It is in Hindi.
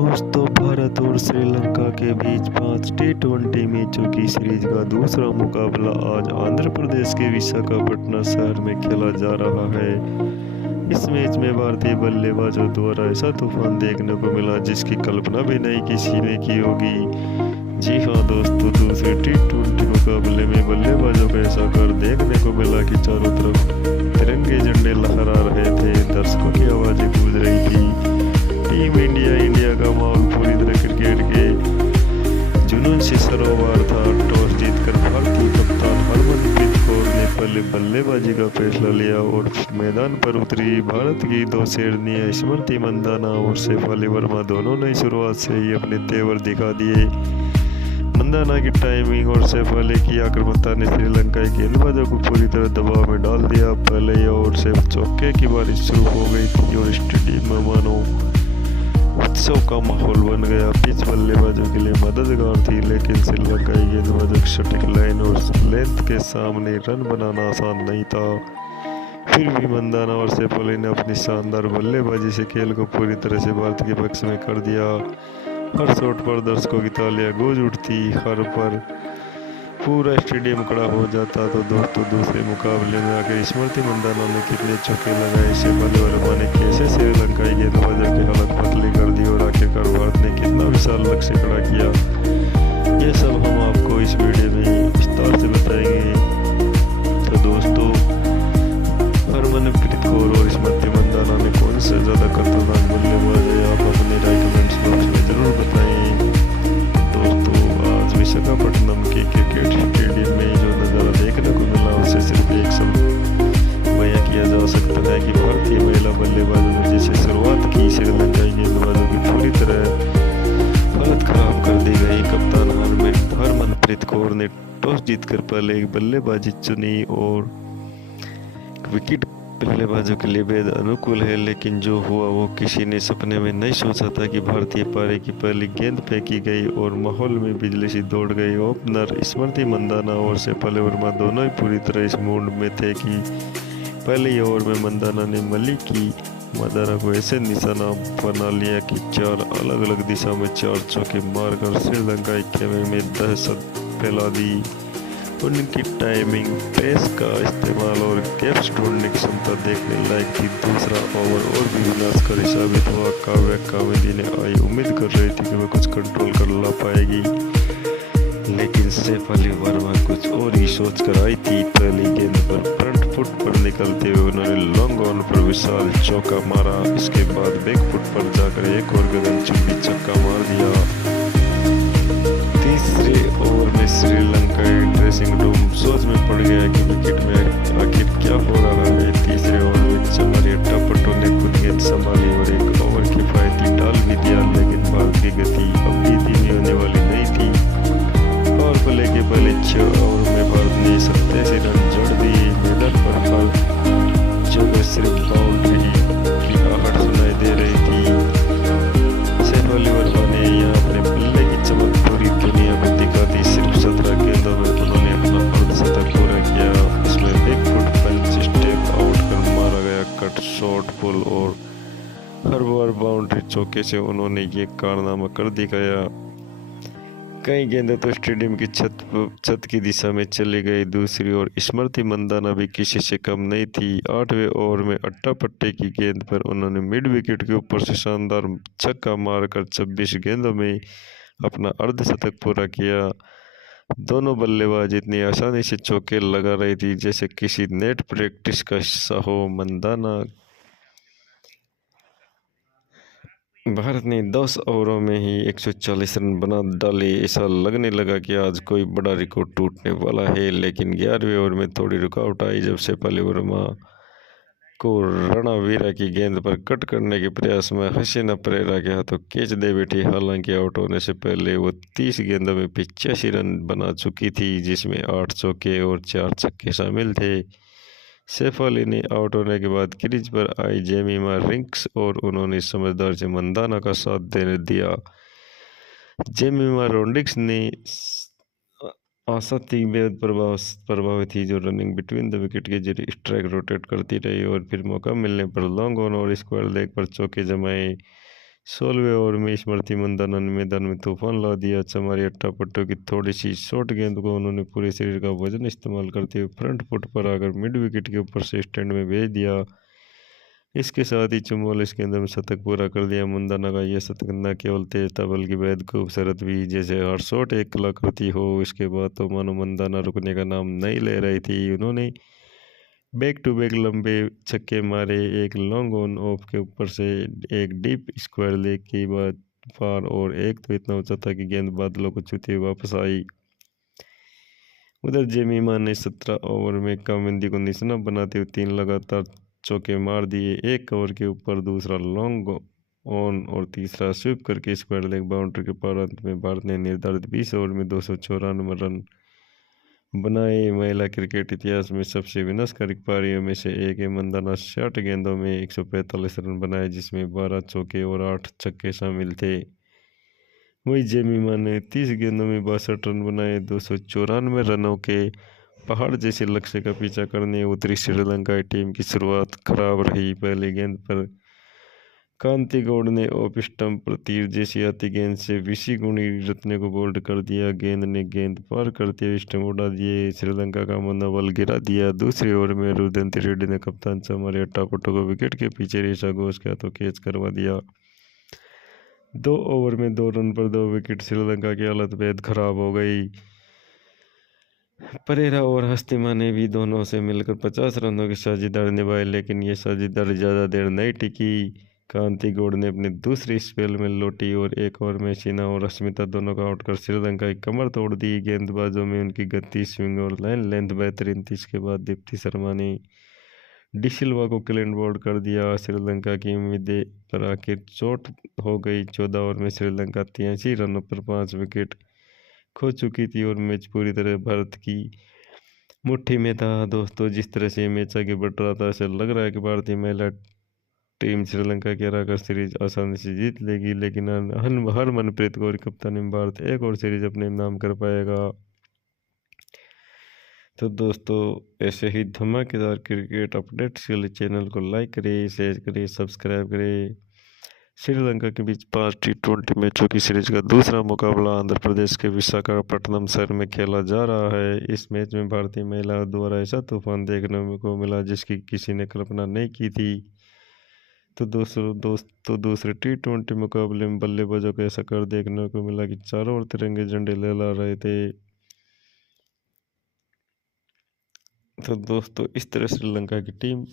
दोस्तों, भारत और श्रीलंका के बीच 5 टी20 मैचों की सीरीज का दूसरा मुकाबला आज आंध्र प्रदेश के विशाखापट्टनम शहर में खेला जा रहा है। इस मैच में भारतीय बल्लेबाजों द्वारा ऐसा तूफान देखने को मिला जिसकी कल्पना भी नहीं किसी ने की होगी। जी हाँ दोस्तों, दूसरे टी20 मुकाबले में बल्लेबाजों को ऐसा कर देखने को मिला कि चारों तरफ तिरंगे झंडे लहरा रहे थे, दर्शकों की आवाज़ें गूंज रही थी। टीम इंडिया का माहौल पूरी तरह क्रिकेट के जुनून से सरोवर था। टॉस जीतकर भारतीय कप्तान हरमनप्रीत कौर ने पहले बल्लेबाजी का फैसला लिया और मैदान पर उतरी। भारत की दो शेरनियां स्मृति मंदाना और शेफाली वर्मा दोनों ने शुरुआत से ही अपने तेवर दिखा दिए। मंदाना की टाइमिंग और शेफाली की आक्रामकता ने श्रीलंकाई गेंदबाजों को पूरी तरह दबाव में डाल दिया। पहले ओवर से चौके की बारिश शुरू हो गई थी और स्टेडियम में मानो उत्सव का माहौल बन गया। पिच बल्लेबाजों के लिए मददगार थी, लेकिन श्रीलंकाई गेंदबाजों की सटीक लाइन और लेंथ के सामने रन बनाना आसान नहीं था। फिर भी मंदाना और शेफाली ने अपनी शानदार बल्लेबाजी से खेल को पूरी तरह से भारत के पक्ष में कर दिया। हर शॉट पर दर्शकों की तालियां गूंज उठती, हर पर पूरा स्टेडियम खड़ा हो जाता। तो दोस्तों, दूसरे मुकाबले में आकर स्मृति मंदाना ने कितने चौके लगाए, शेफाली वर्मा ने कैसे श्रीलंकाई गेंदबाजों की हालत पतली कर दी और आखिरकार भारत ने कितना विशाल लक्ष्य खड़ा किया, ये सब हम आपको इस वीडियो में विस्तार से बताएंगे। तो दोस्तों, हरमनप्रीत कौर और स्मृति मंदाना ने कौन से ज़्यादा खतरनाक बल्लेबाज है, आप अपने राय कमेंट्स बॉक्स में ज़रूर बताएं। दोस्तों, आज विशाखापट्टनम के क्रिकेट स्टेडियम में जो नज़ारा देखने को मिला उसे सिर्फ एक शब्द बयां किया जा सकता है कि भारतीय महिला बल्लेबाजों ने जैसे शुरुआत की, श्रीलंकाई गेंदबाजों की पूरी तरह हालत खराब कर दी गई। कप्तान हरमनप्रीत कौर ने टॉस जीतकर पहले एक बल्लेबाजी चुनी और विकेट बल्लेबाजों के लिए बेहद अनुकूल है, लेकिन जो हुआ वो किसी ने सपने में नहीं सोचा था कि भारतीय पारी की पहली गेंद फेंकी गई और माहौल में बिजली सी दौड़ गई। ओपनर स्मृति मंदाना और शेफाली वर्मा दोनों ही पूरी तरह इस मूड में थे कि पहले ही ओवर में मंदाना ने मलिक की मंदाना को ऐसे निशाना बना लिया कि 4 अलग अलग दिशा में 4 चौके मारकर श्रीलंकाई खेमे में दहशत फैला दी। उनकी टाइमिंग, पेस का इस्तेमाल और गैप्स ढूंढने की क्षमता देखने लायक थी। दूसरा ओवर और भी विनाशकारी साबित हुआ। काव्या कावेरी ने आई उम्मीद कर रही थी कि वह कुछ कंट्रोल कर ला पाएगी, लेकिन शेफाली वर्मा कुछ और ही सोच कर आई थी। पहली गेंद पर फ्रंट फुट पर निकलते हुए उन्होंने लॉन्ग ऑन पर विशाल चौका मारा। इसके बाद बैक फुट पर जाकर एक और गगनचुंबी छक्का मार दिया। तीसरे ओवर में श्रीलंका ड्रेसिंग रूम सोच में पड़ गया कि विकेट में आखिर क्या हो रहा है। तीसरे ओवर में चमारी टपटो ने खुद गेंद संभाली और एक ओवर किफायती डाल भी दिया, लेकिन भारत की गति अब भी धीमी होने वाली नहीं थी। पावर प्ले के पहले 6 ओवर में भारत ने 87 रन जोड़ दिए। मैदान पर हर जगह सिर्फ बाउंड्री की आहट सुनाई दे रही थी। शेफाली वर्मा ने यहाँ अपने बल्ले की चमक पूरी दुनिया में दिखा दी। सिर्फ 17 गेंदों में उन्होंने अपना अर्धशतक पूरा किया। इसमें बैक फुट पंच, स्टेप आउट कर मारा गया कट शॉट, पुल और हर बार बाउंड्री चौके से उन्होंने ये कारनामा कर दिखाया। कई गेंदें तो स्टेडियम की छत की दिशा में चली गई। दूसरी ओर स्मृति मंदाना भी किसी से कम नहीं थी। 8वें ओवर में अट्टापट्टे की गेंद पर उन्होंने मिड विकेट के ऊपर से शानदार छक्का मारकर 26 गेंदों में अपना अर्धशतक पूरा किया। दोनों बल्लेबाज इतनी आसानी से चौके लगा रही थी जैसे किसी नेट प्रैक्टिस का हिस्सा हो। मंदाना भारत ने 10 ओवरों में ही 140 रन बना डाले। ऐसा लगने लगा कि आज कोई बड़ा रिकॉर्ड टूटने वाला है, लेकिन 11वें ओवर में थोड़ी रुकावट आई जब शेफाली वर्मा को रणवीरा की गेंद पर कट करने के प्रयास में हसीना परेरा के हाथों कैच दे बैठी। हालांकि आउट होने से पहले वो 30 गेंदों में 85 रन बना चुकी थी, जिसमें 8 चौके और 4 छक्के शामिल थे। शेफाली ने आउट होने के बाद क्रीज पर आई जेमिमा रिंक्स और उन्होंने समझदार से मंदाना का साथ देने दिया। जेमिमा रोड्रिग्स ने आशाती बेहद प्रभावित थी, जो रनिंग बिटवीन द विकेट के जरिए स्ट्राइक रोटेट करती रही और फिर मौका मिलने पर लॉन्ग ऑन और स्क्वायर लेग पर चौके जमाए। 16वें ओवर में स्मृति मंदाना ने मैदान में तूफान ला दिया। चमारी अट्टापट्टू की थोड़ी सी शॉर्ट गेंद को उन्होंने पूरे शरीर का वजन इस्तेमाल करते हुए फ्रंट फुट पर आकर मिड विकेट के ऊपर से स्टैंड में भेज दिया। इसके साथ ही 44 गेंदों में शतक पूरा कर दिया। मंदाना का यह शतक न केवल तेज था बल्कि बेहद खूबसूरत भी, जैसे हर शॉट एक कलाकृति हो। इसके बाद तो मानो मंदाना रुकने का नाम नहीं ले रही थी। उन्होंने बैक टू बैक लंबे छक्के मारे, एक लॉन्ग ऑन ऑफ के ऊपर से, एक डीप स्क्वायर लेग के बाद पार, और एक तो इतना ऊंचा था कि गेंद बादलों को छूते हुए वापस आई। उधर जेमिमा ने 17 ओवर में कामिंदी को निशाना बनाते हुए 3 लगातार चौके मार दिए। एक कवर के ऊपर, दूसरा लॉन्ग ऑन और तीसरा स्वीप करके स्क्वायर लेग बाउंड्री के पार। अंत में भारत ने निर्धारित 20 ओवर में 294 रन बनाए। महिला क्रिकेट इतिहास में सबसे विनाशकारी पारियों में से एक है। मंदाना 60 गेंदों में 145 रन बनाए, जिसमें 12 चौके और 8 छक्के शामिल थे। वहीं जेमिमा ने 30 गेंदों में 62 रन बनाए। 294 रनों के पहाड़ जैसे लक्ष्य का पीछा करने उतरी श्रीलंका टीम की शुरुआत खराब रही। पहली गेंद पर कांतिगौड़ ने ऑफ स्टंप पर तीर जैसी आती गेंद से विशी गुणरत्ने को बोल्ड कर दिया। गेंद ने गेंद पार करते हुए स्टंप उड़ा दिए, श्रीलंका का मनोबल गिरा दिया। दूसरे ओवर में रुदंती रेड्डी ने कप्तान चमारी अट्टापट्टू को विकेट के पीछे रेशा घोष के हाथों कैच करवा दिया। 2 ओवर में 2 रन पर 2 विकेट। श्रीलंका की हालत बेहद खराब हो गई। परेरा और हस्तिमा ने भी दोनों से मिलकर 50 रनों की साझेदारी निभाई, लेकिन ये साझेदारी ज़्यादा देर नहीं टिकी। कांतिगौड़ ने अपनी दूसरी स्पेल में लौटी और एक ओवर में सिन्हा और अस्मिता दोनों को आउट कर श्रीलंका की कमर तोड़ दी। गेंदबाजों में उनकी गति, स्विंग और लाइन लेंथ बेहतरीन थी। इसके बाद दीप्ति शर्मा ने डिसिल्वा को क्लीन बोल्ड कर दिया। श्रीलंका की उम्मीदें पर आखिर चोट हो गई। 14 ओवर में श्रीलंका 83 रनों पर 5 विकेट खो चुकी थी और मैच पूरी तरह भारत की मुट्ठी में था। दोस्तों, जिस तरह से मैच आगे बढ़ रहा था, ऐसा लग रहा है कि भारतीय महिला टीम श्रीलंका की हराकर सीरीज आसानी से जीत लेगी, लेकिन हरमनप्रीत कौर की कप्तानी में भारत एक और सीरीज अपने नाम कर पाएगा। तो दोस्तों, ऐसे ही धमाकेदार क्रिकेट अपडेट्स के लिए चैनल को लाइक करें, शेयर करें, सब्सक्राइब करें। श्रीलंका के बीच 5 T20 मैचों की सीरीज का दूसरा मुकाबला आंध्र प्रदेश के विशाखापट्टनम शहर में खेला जा रहा है। इस मैच में भारतीय महिलाओं द्वारा ऐसा तूफान देखने को मिला जिसकी किसी ने कल्पना नहीं की थी। तो दूसरे T20 मुकाबले में बल्लेबाजों को ऐसा कर देखने को मिला कि चारों ओर तिरंगे झंडे लहरा रहे थे। तो दोस्तों, इस तरह श्रीलंका की टीम